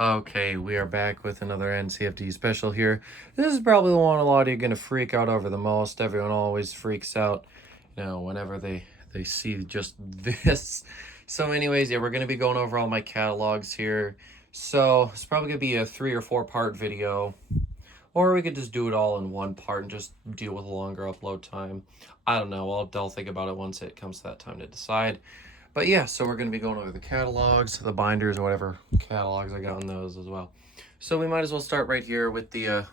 Okay, we are back with another NCFD special here. This is probably the one a lot of you are going to freak out over the most. Everyone always freaks out, whenever they see just this. So anyways, yeah, we're going to be going over all my catalogs here. So it's probably going to be a 3 or 4 part video. Or we could just do it all in one part and just deal with a longer upload time. I don't know. I'll think about it once it comes to that time to decide. But yeah, so we're going to be going over the catalogs, the binders, or whatever catalogs I got on those as well. So we might as well start right here with the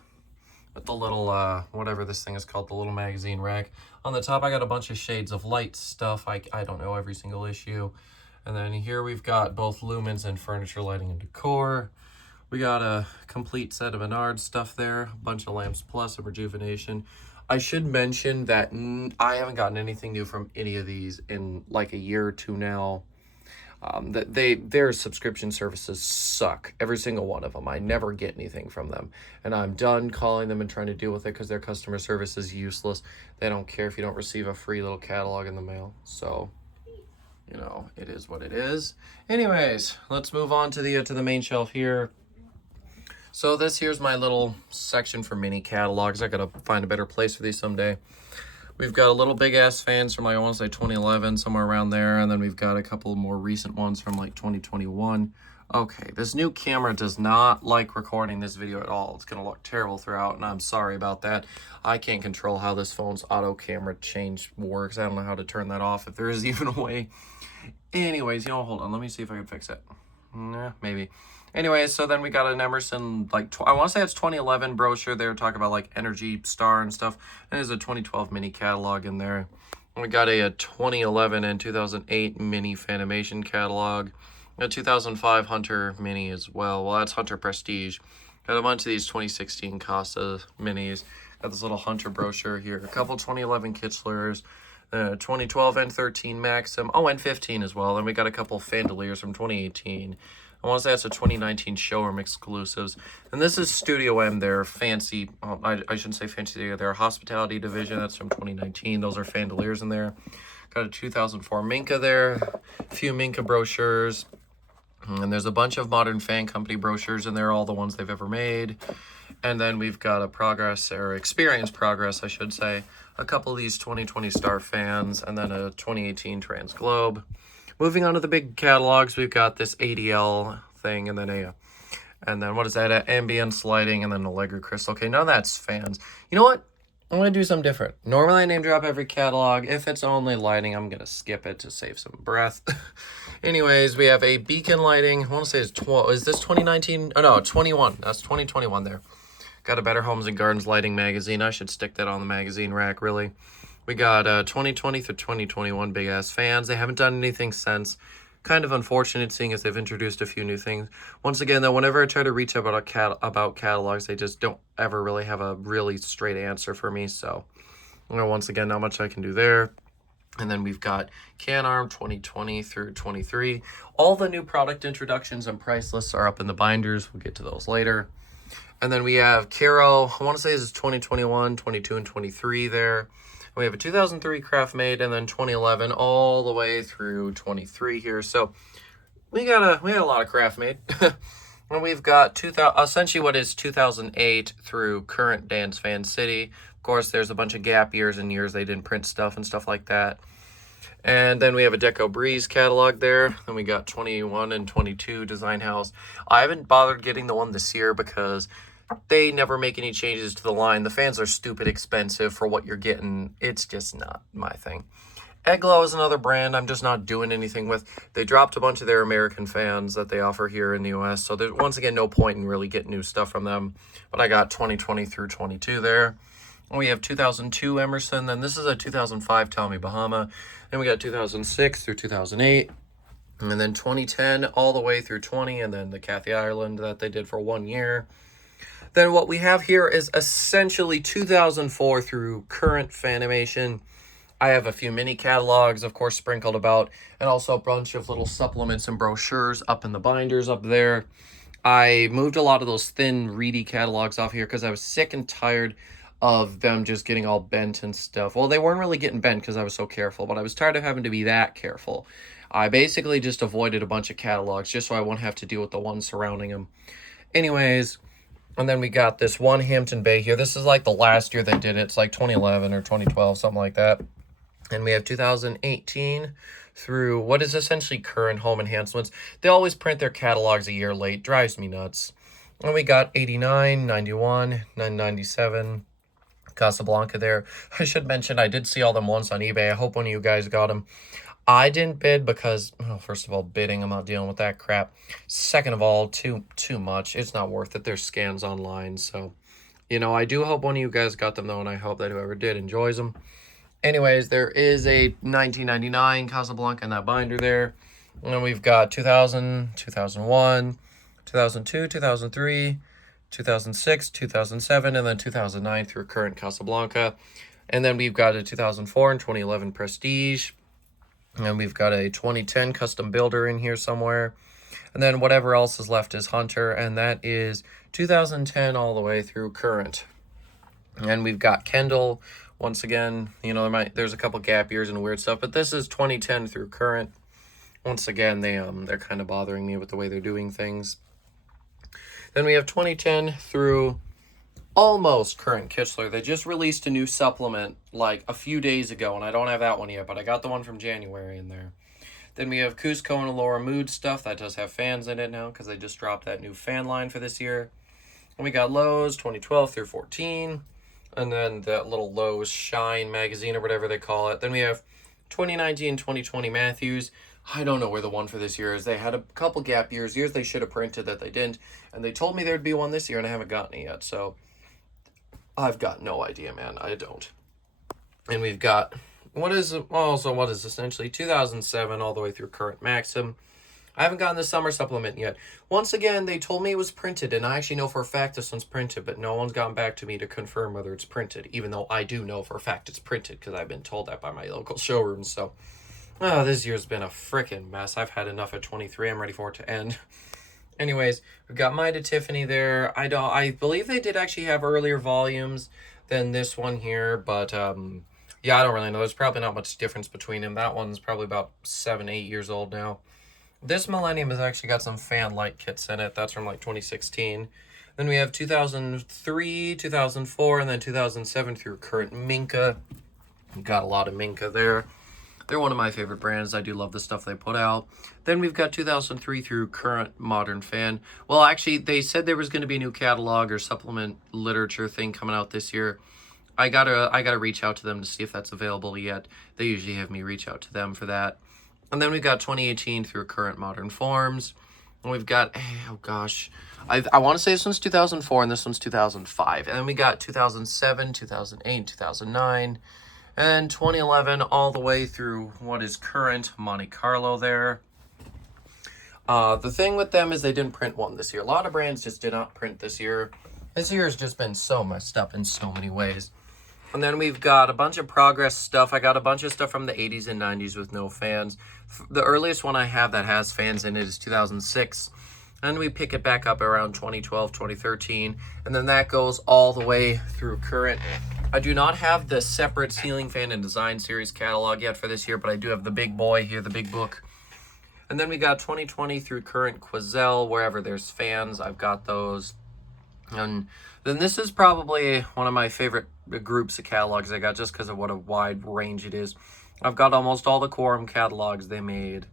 little whatever this thing is called, the little magazine rack. On the top, I got a bunch of Shades of Light stuff. I don't know every single issue. And then here we've got both Lumens and Furniture, Lighting, and Decor. We got a complete set of Menards stuff there, a bunch of Lamps Plus, a Rejuvenation. I should mention that I haven't gotten anything new from any of these in like a year or two now. Their subscription services suck, every single one of them. I never get anything from them, and I'm done calling them and trying to deal with it because their customer service is useless. They don't care if you don't receive a free little catalog in the mail. So it is what it is. Anyways, let's move on to the main shelf here. So this here's my little section for mini catalogs. I gotta find a better place for these someday. We've got a little big ass fans from like, I want to say 2011, somewhere around there, and then we've got a couple of more recent ones from like 2021. Okay, this new camera does not like recording this video at all. It's gonna look terrible throughout, and I'm sorry about that. I can't control how this phone's auto camera change works. I don't know how to turn that off, if there is even a way. Anyways, hold on, let me see if I can fix it. Nah, maybe. Anyways, so then we got an Emerson, like, I want to say it's 2011 brochure. They were talking about, like, Energy Star and stuff. And there's a 2012 mini catalog in there. And we got a 2011 and 2008 mini Fanimation catalog. A 2005 Hunter mini as well. Well, that's Hunter Prestige. Got a bunch of these 2016 Casa minis. Got this little Hunter brochure here. A couple 2011 Kitzlers. 2012 N13 Maxim. Oh, N15 as well. Then we got a couple Fandeliers from 2018. I want to say that's a 2019 showroom exclusives. And this is Studio M, their fancy, I shouldn't say fancy, their hospitality division. That's from 2019. Those are Fandeliers in there. Got a 2004 Minka there. A few Minka brochures. And there's a bunch of Modern Fan Company brochures in there, all the ones they've ever made. And then we've got a Progress, or Experience Progress, I should say. A couple of these 2020 Star Fans, and then a 2018 Trans Globe. Moving on to the big catalogs, we've got this ADL thing, and then what is that? Ambience Lighting, and then Allegra Crystal. Okay, now that's fans. You know what? I'm going to do something different. Normally, I name drop every catalog. If it's only lighting, I'm going to skip it to save some breath. Anyways, we have a Beacon Lighting. I want to say it's is this 2019? Oh, no, 21. That's 2021 there. Got a Better Homes and Gardens Lighting magazine. I should stick that on the magazine rack, really. We got 2020 through 2021 big ass fans. They haven't done anything since. Kind of unfortunate, seeing as they've introduced a few new things. Once again, though, whenever I try to reach out about catalogs, they just don't ever really have a really straight answer for me. So, once again, not much I can do there. And then we've got CanArm 2020 through 23. All the new product introductions and price lists are up in the binders. We'll get to those later. And then we have Caro, I want to say this is 2021, 22, and 23 there. We have a 2003 Craftmade, and then 2011 all the way through 23 here. So we got a lot of Craftmade. And we've got essentially what is 2008 through current Dance Fan City. Of course, there's a bunch of gap years and years they didn't print stuff and stuff like that. And then we have a Deco Breeze catalog there. Then we got 21 and 22 Design House. I haven't bothered getting the one this year because they never make any changes to the line. The fans are stupid expensive for what you're getting. It's just not my thing. Eglo is another brand I'm just not doing anything with. They dropped a bunch of their American fans that they offer here in the US. So there's, once again, no point in really getting new stuff from them. But I got 2020 through 22 there. We have 2002 Emerson. Then this is a 2005 Tommy Bahama. Then we got 2006 through 2008. And then 2010 all the way through 20. And then the Kathy Ireland that they did for 1 year. Then what we have here is essentially 2004 through current Fanimation. I have a few mini catalogs, of course, sprinkled about, and also a bunch of little supplements and brochures up in the binders up there. I moved a lot of those thin, reedy catalogs off here because I was sick and tired of them just getting all bent and stuff. Well, they weren't really getting bent because I was so careful, but I was tired of having to be that careful. I basically just avoided a bunch of catalogs just so I won't have to deal with the ones surrounding them. Anyways, and then we got this one Hampton Bay here. This is like the last year they did it. It's like 2011 or 2012, something like that. And we have 2018 through what is essentially current home enhancements. They always print their catalogs a year late. Drives me nuts. And we got 89, 91, 97, Casablanca there. I should mention I did see all them once on eBay. I hope one of you guys got them. I didn't bid because, well, first of all, bidding, I'm not dealing with that crap. Second of all, too much. It's not worth it. There's scams online. So, I do hope one of you guys got them, though, and I hope that whoever did enjoys them. Anyways, there is a 1999 Casablanca in that binder there. And then we've got 2000, 2001, 2002, 2003, 2006, 2007, and then 2009 through current Casablanca. And then we've got a 2004 and 2011 Prestige. And we've got a 2010 Custom Builder in here somewhere. And then whatever else is left is Hunter, and that is 2010 all the way through current. And we've got Kendall. Once again, there's a couple gap years and weird stuff, but this is 2010 through current. Once again, they're kind of bothering me with the way they're doing things. Then we have 2010 through almost current Kichler. They just released a new supplement like a few days ago, and I don't have that one yet, but I got the one from January in there. Then we have Cusco and Laura Mood stuff. That does have fans in it now because they just dropped that new fan line for this year. And we got Lowe's 2012 through 14. And then that little Lowe's Shine magazine or whatever they call it. Then we have 2019, 2020 Matthews. I don't know where the one for this year is. They had a couple gap years they should have printed that they didn't. And they told me there'd be one this year, and I haven't gotten it yet. So I've got no idea, man. I don't. And we've got, what is essentially 2007 all the way through current Maxim. I haven't gotten the summer supplement yet. Once again, they told me it was printed, and I actually know for a fact this one's printed, but no one's gotten back to me to confirm whether it's printed, even though I do know for a fact it's printed because I've been told that by my local showrooms. So, this year's been a freaking mess. I've had enough at 23. I'm ready for it to end. Anyways, we've got Maida Tiffany there. I believe they did actually have earlier volumes than this one here, but yeah, I don't really know. There's probably not much difference between them. That one's probably about 7-8 years old now. This Millennium has actually got some fan light kits in it. That's from like 2016. Then we have 2003, 2004, and then 2007 through current Minka. We've got a lot of Minka there. They're one of my favorite brands. I do love the stuff they put out. Then we've got 2003 through current Modern Fan. Well, actually, they said there was going to be a new catalog or supplement literature thing coming out this year. I gotta reach out to them to see if that's available yet. They usually have me reach out to them for that. And then we've got 2018 through current Modern Forms. And we've got, oh gosh, I want to say this one's 2004 and this one's 2005. And then we got 2007, 2008, 2009, and 2011 all the way through what is current Monte Carlo there. The thing with them is they didn't print one this year. A lot of brands just did not print this year. This year has just been so messed up in so many ways. And then we've got a bunch of Progress stuff. I got a bunch of stuff from the 80s and 90s with no fans. The earliest one I have that has fans in it is 2006. And we pick it back up around 2012, 2013. And then that goes all the way through current. I do not have the separate ceiling fan and design series catalog yet for this year, but I do have the big boy here, the big book. And then we got 2020 through current Quoizel. Wherever there's fans, I've got those. And then this is probably one of my favorite groups of catalogs I got just because of what a wide range it is. I've got almost all the Quorum catalogs they made.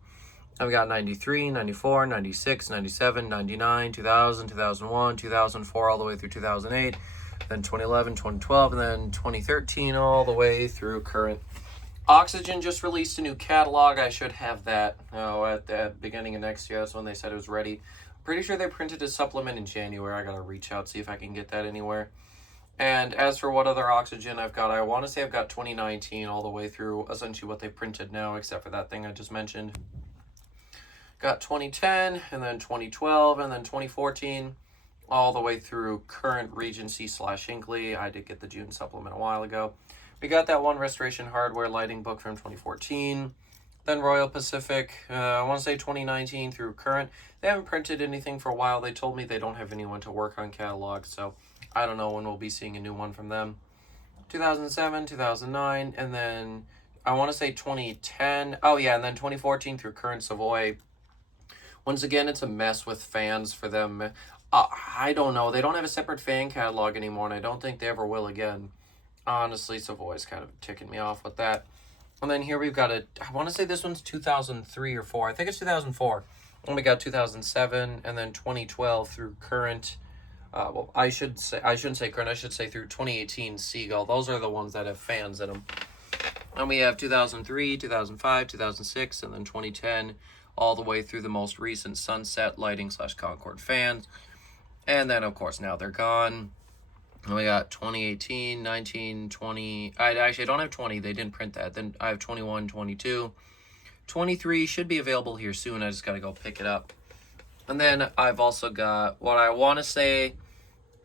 I've got 93, 94, 96, 97, 99, 2000, 2001, 2004, all the way through 2008, then 2011, 2012, and then 2013, all the way through current. Oxygen just released a new catalog. I should have that at the beginning of next year. That's when they said it was ready. Pretty sure they printed a supplement in January. I gotta reach out, see if I can get that anywhere. And as for what other Oxygen I've got, I want to say I've got 2019 all the way through essentially what they printed now, except for that thing I just mentioned. Got 2010, and then 2012, and then 2014, all the way through current Regency / Hinkley. I did get the June supplement a while ago. We got that one Restoration Hardware lighting book from 2014. Then Royal Pacific, I want to say 2019 through current. They haven't printed anything for a while. They told me they don't have anyone to work on catalogs, so I don't know when we'll be seeing a new one from them. 2007, 2009, and then I want to say 2010. Oh, yeah, and then 2014 through current Savoy. Once again, it's a mess with fans for them. I don't know. They don't have a separate fan catalog anymore, and I don't think they ever will again. Honestly, Savoy's kind of ticking me off with that. And then here we've got I want to say this one's 2003 or 4. I think it's 2004. And we got 2007 and then 2012 through current. Well, I shouldn't say current. I should say through 2018 Seagull. Those are the ones that have fans in them. And we have 2003, 2005, 2006, and then 2010, all the way through the most recent Sunset Lighting / Concord fans. And then, of course, now they're gone. And we got 2018, 19, 20. I don't have 20. They didn't print that. Then I have 21, 22. 23 should be available here soon. I just got to go pick it up. And then I've also got what I want to say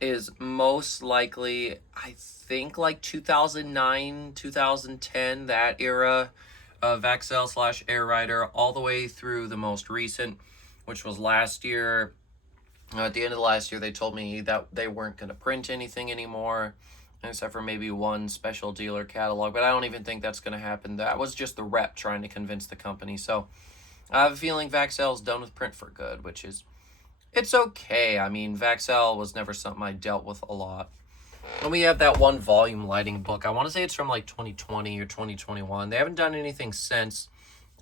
is most likely, I think, like 2009, 2010, that era of Vaxel / Air Rider, all the way through the most recent, which was last year. At the end of the last year, they told me that they weren't going to print anything anymore, except for maybe one special dealer catalog, but I don't even think that's going to happen. That was just the rep trying to convince the company. So I have a feeling Vaxel's done with print for good, which is, it's okay. I mean, Vaxel was never something I dealt with a lot. And we have that one volume lighting book. I want to say it's from like 2020 or 2021. They haven't done anything since,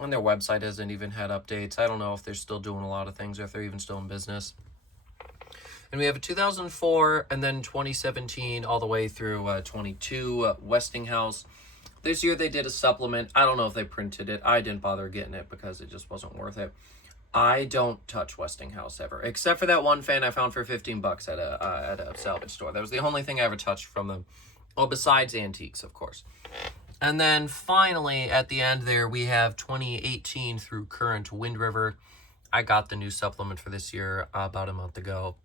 and their website hasn't even had updates. I don't know if they're still doing a lot of things or if they're even still in business. And we have a 2004 and then 2017 all the way through 22 Westinghouse. This year they did a supplement. I don't know if they printed it. I didn't bother getting it because it just wasn't worth it. I don't touch Westinghouse ever, except for that one fan I found for $15 at a salvage store. That was the only thing I ever touched from them. Well, besides antiques, of course. And then finally, at the end there, we have 2018 through current Wind River. I got the new supplement for this year about a month ago.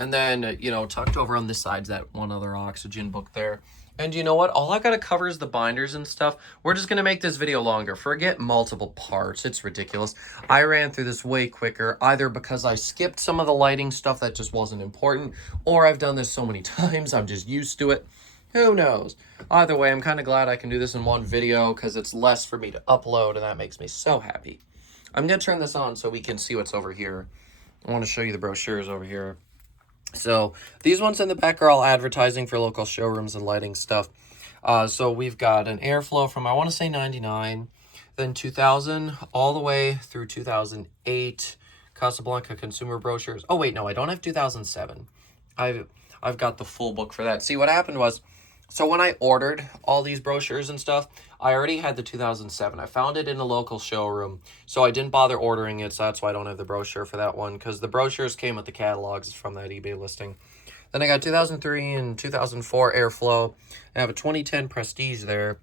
And then, tucked over on this side's that one other Oxygen book there. And you know what? All I got to cover is the binders and stuff. We're just going to make this video longer. Forget multiple parts. It's ridiculous. I ran through this way quicker, either because I skipped some of the lighting stuff that just wasn't important, or I've done this so many times, I'm just used to it. Who knows? Either way, I'm kind of glad I can do this in one video because it's less for me to upload, and that makes me so happy. I'm going to turn this on so we can see what's over here. I want to show you the brochures over here. So these ones in the back are all advertising for local showrooms and lighting stuff. So we've got an Airflow from, I want to say 99, then 2000, all the way through 2008, Casablanca consumer brochures. Oh, wait, no, I don't have 2007. I've got the full book for that. See, what happened was, so when I ordered all these brochures and stuff, I already had the 2007. I found it in a local showroom, so I didn't bother ordering it, so that's why I don't have the brochure for that one, because the brochures came with the catalogs from that eBay listing. Then I got 2003 and 2004 Airflow. I have a 2010 Prestige there,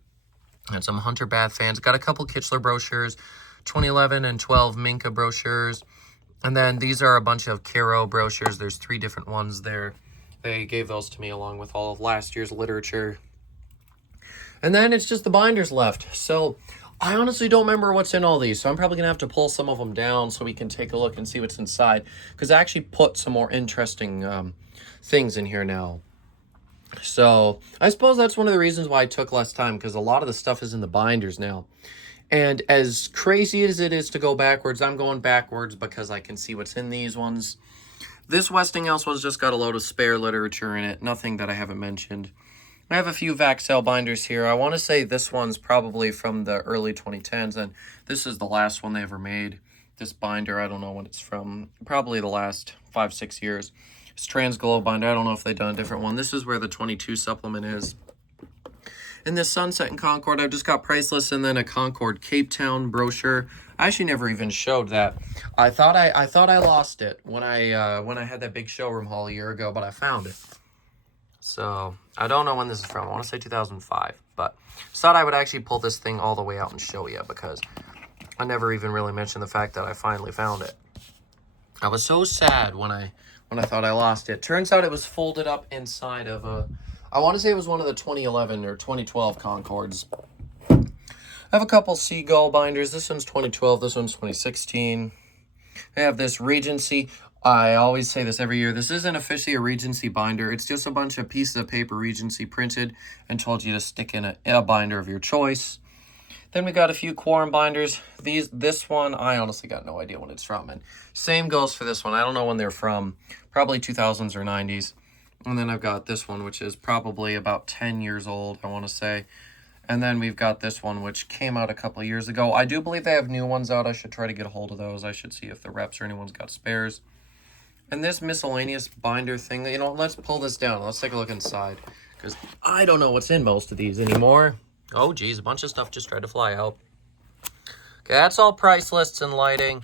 and some Hunter Bath fans. Got a couple Kichler brochures, 2011 and 12 Minka brochures, and then these are a bunch of Caro brochures. There's 3 different ones there. They gave those to me along with all of last year's literature. And then it's just the binders left. So I honestly don't remember what's in all these. So I'm probably going to have to pull some of them down so we can take a look and see what's inside. Because I actually put some more interesting things in here now. So I suppose that's one of the reasons why I took less time. Because a lot of the stuff is in the binders now. And as crazy as it is to go backwards, I'm going backwards because I can see what's in these ones. This Westinghouse one's just got a load of spare literature in it. Nothing that I haven't mentioned. I have a few Vaxel binders here. I want to say this one's probably from the early 2010s, and this is the last one they ever made. This binder, I don't know when it's from. Probably the last 5-6 years. It's Transglow binder. I don't know if they've done a different one. This is where the 22 supplement is. In this Sunset and Concord, I've just got Priceless and then a Concord Cape Town brochure. I actually never even showed that. I thought I lost it when I had that big showroom haul a year ago, but I found it. So I don't know when this is from. I want to say 2005, but thought I would actually pull this thing all the way out and show you because I never even really mentioned the fact that I finally found it. I was so sad when I thought I lost it. Turns out it was folded up inside of a, I want to say it was one of the 2011 or 2012 Concords. I have a couple Seagull binders. This one's 2012. This one's 2016. I have this Regency. I always say this every year. This isn't officially a Regency binder. It's just a bunch of pieces of paper Regency printed and told you to stick in a binder of your choice. Then we got a few quorum binders. This one, I honestly got no idea when it's from. And same goes for this one. I don't know when they're from. Probably 2000s or 90s. And then I've got this one, which is probably about 10 years old, I want to say. And then we've got this one, which came out a couple of years ago. I do believe they have new ones out. I should try to get a hold of those. I should see if the reps or anyone's got spares. And this miscellaneous binder thing, let's pull this down. Let's take a look inside. Because I don't know what's in most of these anymore. Oh, geez, a bunch of stuff just tried to fly out. Okay, that's all price lists and lighting.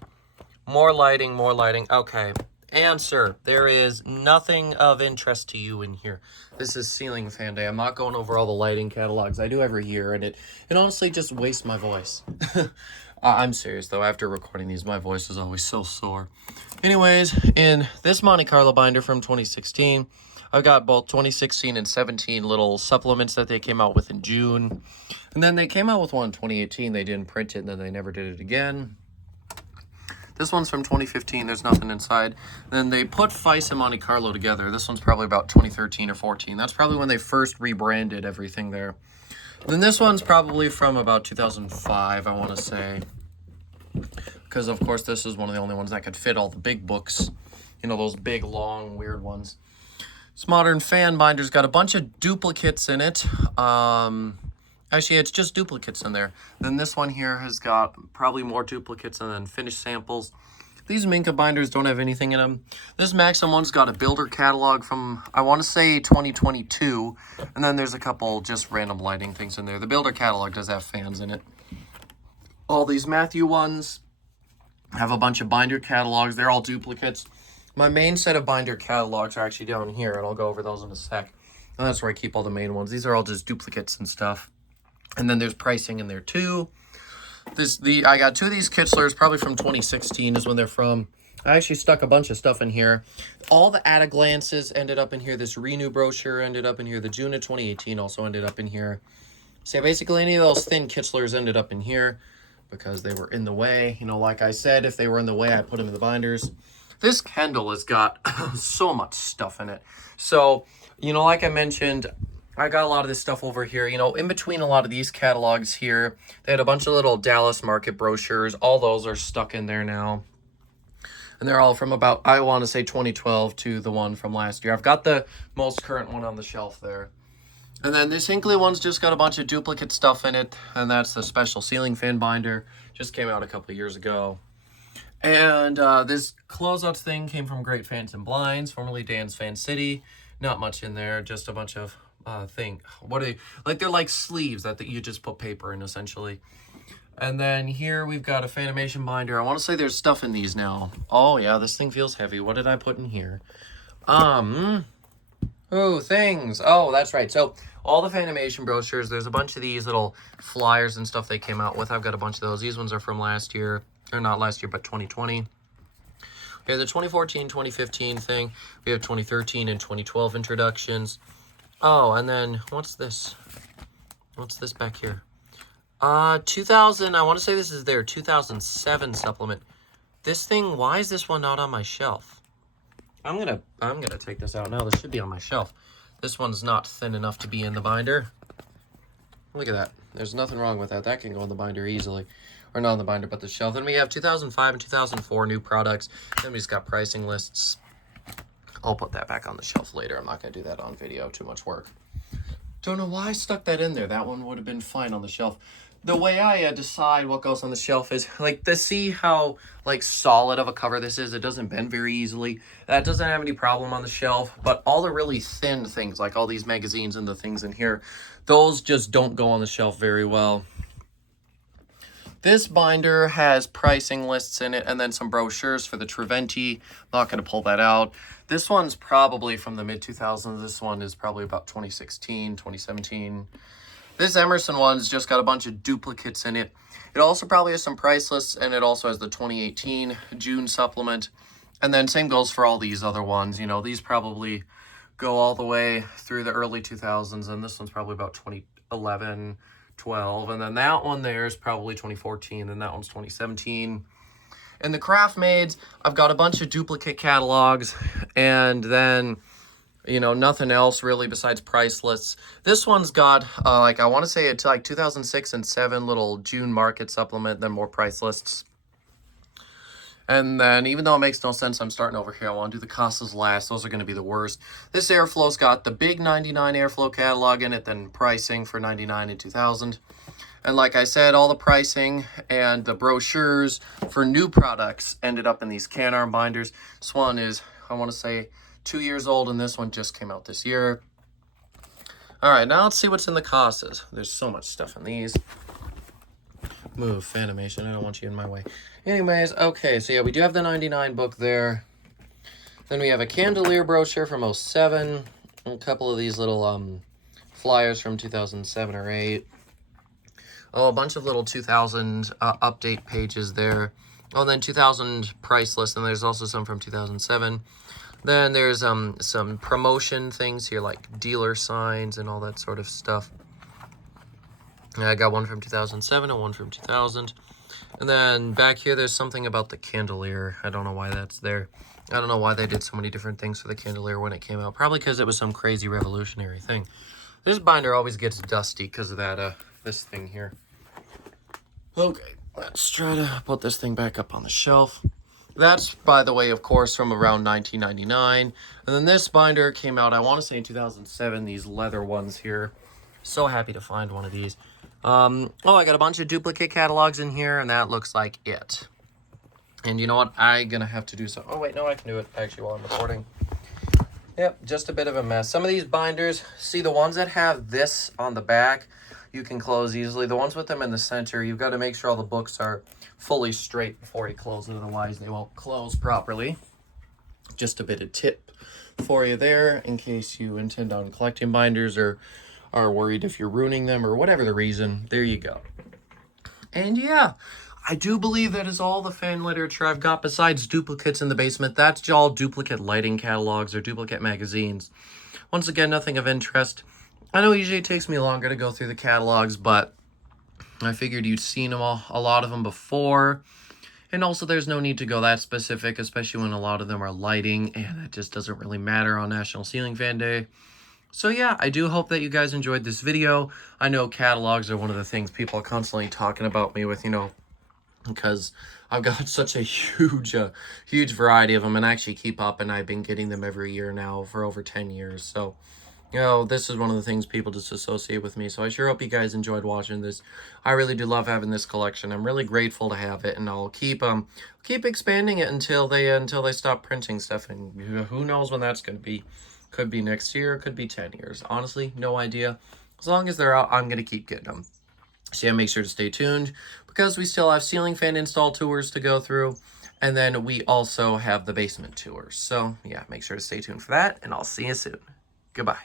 More lighting, more lighting. Okay. Answer. There is nothing of interest to you in here. This is ceiling fan day. I'm not going over all the lighting catalogs. I do every year, and it honestly just wastes my voice. I'm serious, though. After recording these, my voice is always so sore. Anyways, in this Monte Carlo binder from 2016, I've got both 2016 and 17 little supplements that they came out with in June. And then they came out with one in 2018. They didn't print it, and then they never did it again. This one's from 2015. There's nothing inside. Then they put Feist and Monte Carlo together. This one's probably about 2013 or 14. That's probably when they first rebranded everything there. Then this one's probably from about 2005, I want to say. Because, of course, this is one of the only ones that could fit all the big books. Those big, long, weird ones. This Modern Fan binder's got a bunch of duplicates in it. Actually, it's just duplicates in there. Then this one here has got probably more duplicates and then finished samples. These Minka binders don't have anything in them. This Maxim one's got a builder catalog from, I want to say, 2022. And then there's a couple just random lighting things in there. The builder catalog does have fans in it. All these Matthew ones have a bunch of binder catalogs. They're all duplicates. My main set of binder catalogs are actually down here, and I'll go over those in a sec. And that's where I keep all the main ones. These are all just duplicates and stuff. And then there's pricing in there too. I got two of these Kitzlers, probably from 2016 is when they're from. I actually stuck a bunch of stuff in here. All the at a glances ended up in here. This Renew brochure ended up in here. The June of 2018 also ended up in here. So basically any of those thin Kitzlers ended up in here because they were in the way. Like I said, if they were in the way, I put them in the binders. This Kendall has got so much stuff in it. So, like I mentioned, I got a lot of this stuff over here. In between a lot of these catalogs here, they had a bunch of little Dallas market brochures. All those are stuck in there now. And they're all from about, I want to say 2012 to the one from last year. I've got the most current one on the shelf there. And then this Hinckley one's just got a bunch of duplicate stuff in it. And that's the special ceiling fan binder. Just came out a couple of years ago. And this closeouts thing came from Great Fans and Blinds, formerly Dan's Fan City. Not much in there, just a bunch of what are they like? They're like sleeves that you just put paper in, essentially. And then here we've got a Fanimation binder. I want to say there's stuff in these now. Oh yeah, this thing feels heavy. What did I put in here? Things. Oh, that's right. So all the Fanimation brochures, there's a bunch of these little flyers and stuff they came out with. I've got a bunch of those. These ones are from last year, or not last year, but 2020. Okay, the 2014, 2015 thing. We have 2013 and 2012 introductions. Oh, and then what's this? What's this back here? 2000, I want to say this is their 2007 supplement. This thing, why is this one not on my shelf? I'm gonna take this out now. This should be on my shelf. This one's not thin enough to be in the binder. Look at that. There's nothing wrong with that. That can go in the binder easily. Or not on the binder, but the shelf. Then we have 2005 and 2004 new products. Then we just got pricing lists. I'll put that back on the shelf later. I'm not going to do that on video. Too much work. Don't know why I stuck that in there. That one would have been fine on the shelf. The way I decide what goes on the shelf is, to see how, solid of a cover this is. It doesn't bend very easily. That doesn't have any problem on the shelf. But all the really thin things, like all these magazines and the things in here, those just don't go on the shelf very well. This binder has pricing lists in it and then some brochures for the Triventi. I'm not going to pull that out. This one's probably from the mid-2000s. This one is probably about 2016, 2017. This Emerson one's just got a bunch of duplicates in it. It also probably has some price lists, and it also has the 2018 June supplement. And then same goes for all these other ones. These probably go all the way through the early 2000s, and this one's probably about 2011, 12, and then that one there is probably 2014, and that one's 2017. In the Craftmaids, I've got a bunch of duplicate catalogs, and then, you know, nothing else really besides price lists. This one's got, like, I want to say it's like 2006 and 7 little June market supplement, then more price lists. And then, even though it makes no sense, I'm starting over here. I want to do the Casas last. Those are going to be the worst. This Airflow's got the big 99 Airflow catalog in it, then pricing for 99 and 2000. And like I said, all the pricing and the brochures for new products ended up in these can arm binders. This one is, I want to say, 2 years old, and this one just came out this year. All right, now let's see what's in the Casas. There's so much stuff in these. Move, Fanimation, I don't want you in my way. Anyways, okay, so yeah, we do have the 99 book there. Then we have a Candelier brochure from 07. A couple of these little flyers from 2007 or 8. Oh, a bunch of little 2000 update pages there. Oh, then 2000 price list, and there's also some from 2007. Then there's some promotion things here, like dealer signs and all that sort of stuff. I got one from 2007 and one from 2000. And then back here, there's something about the Candelier. I don't know why that's there. I don't know why they did so many different things for the Candelier when it came out. Probably because it was some crazy revolutionary thing. This binder always gets dusty because of that, this thing here. Okay, let's try to put this thing back up on the shelf. That's, by the way, of course, from around 1999. And then this binder came out, I want to say in 2007, these leather ones here. So happy to find one of these. Oh, I got a bunch of duplicate catalogs in here, and that looks like it. And you know what? I'm going to have to do some... Oh, wait, no, I can do it, actually, while I'm recording. Yep, just a bit of a mess. Some of these binders, see the ones that have this on the back, you can close easily. The ones with them in the center, you've got to make sure all the books are fully straight before you close it, otherwise they won't close properly. Just a bit of tip for you there, in case you intend on collecting binders or are worried if you're ruining them or whatever the reason. There you go. And yeah, I do believe that is all the fan literature I've got besides duplicates in the basement. That's all duplicate lighting catalogs or duplicate magazines. Once again, nothing of interest. I know usually it takes me longer to go through the catalogs, but I figured you'd seen them all, a lot of them before. And also there's no need to go that specific, especially when a lot of them are lighting, and it just doesn't really matter on National Ceiling Fan Day. So yeah, I do hope that you guys enjoyed this video. I know catalogs are one of the things people are constantly talking about me with, you know, because I've got such a huge variety of them, and I actually keep up, and I've been getting them every year now for over 10 years. So, you know, this is one of the things people just associate with me. So I sure hope you guys enjoyed watching this. I really do love having this collection. I'm really grateful to have it, and I'll keep expanding it until they stop printing stuff, and who knows when that's going to be. Could be next year, could be 10 years. Honestly, no idea. As long as they're out, I'm going to keep getting them. So yeah, make sure to stay tuned, because we still have ceiling fan install tours to go through. And then we also have the basement tours. So yeah, make sure to stay tuned for that, and I'll see you soon. Goodbye.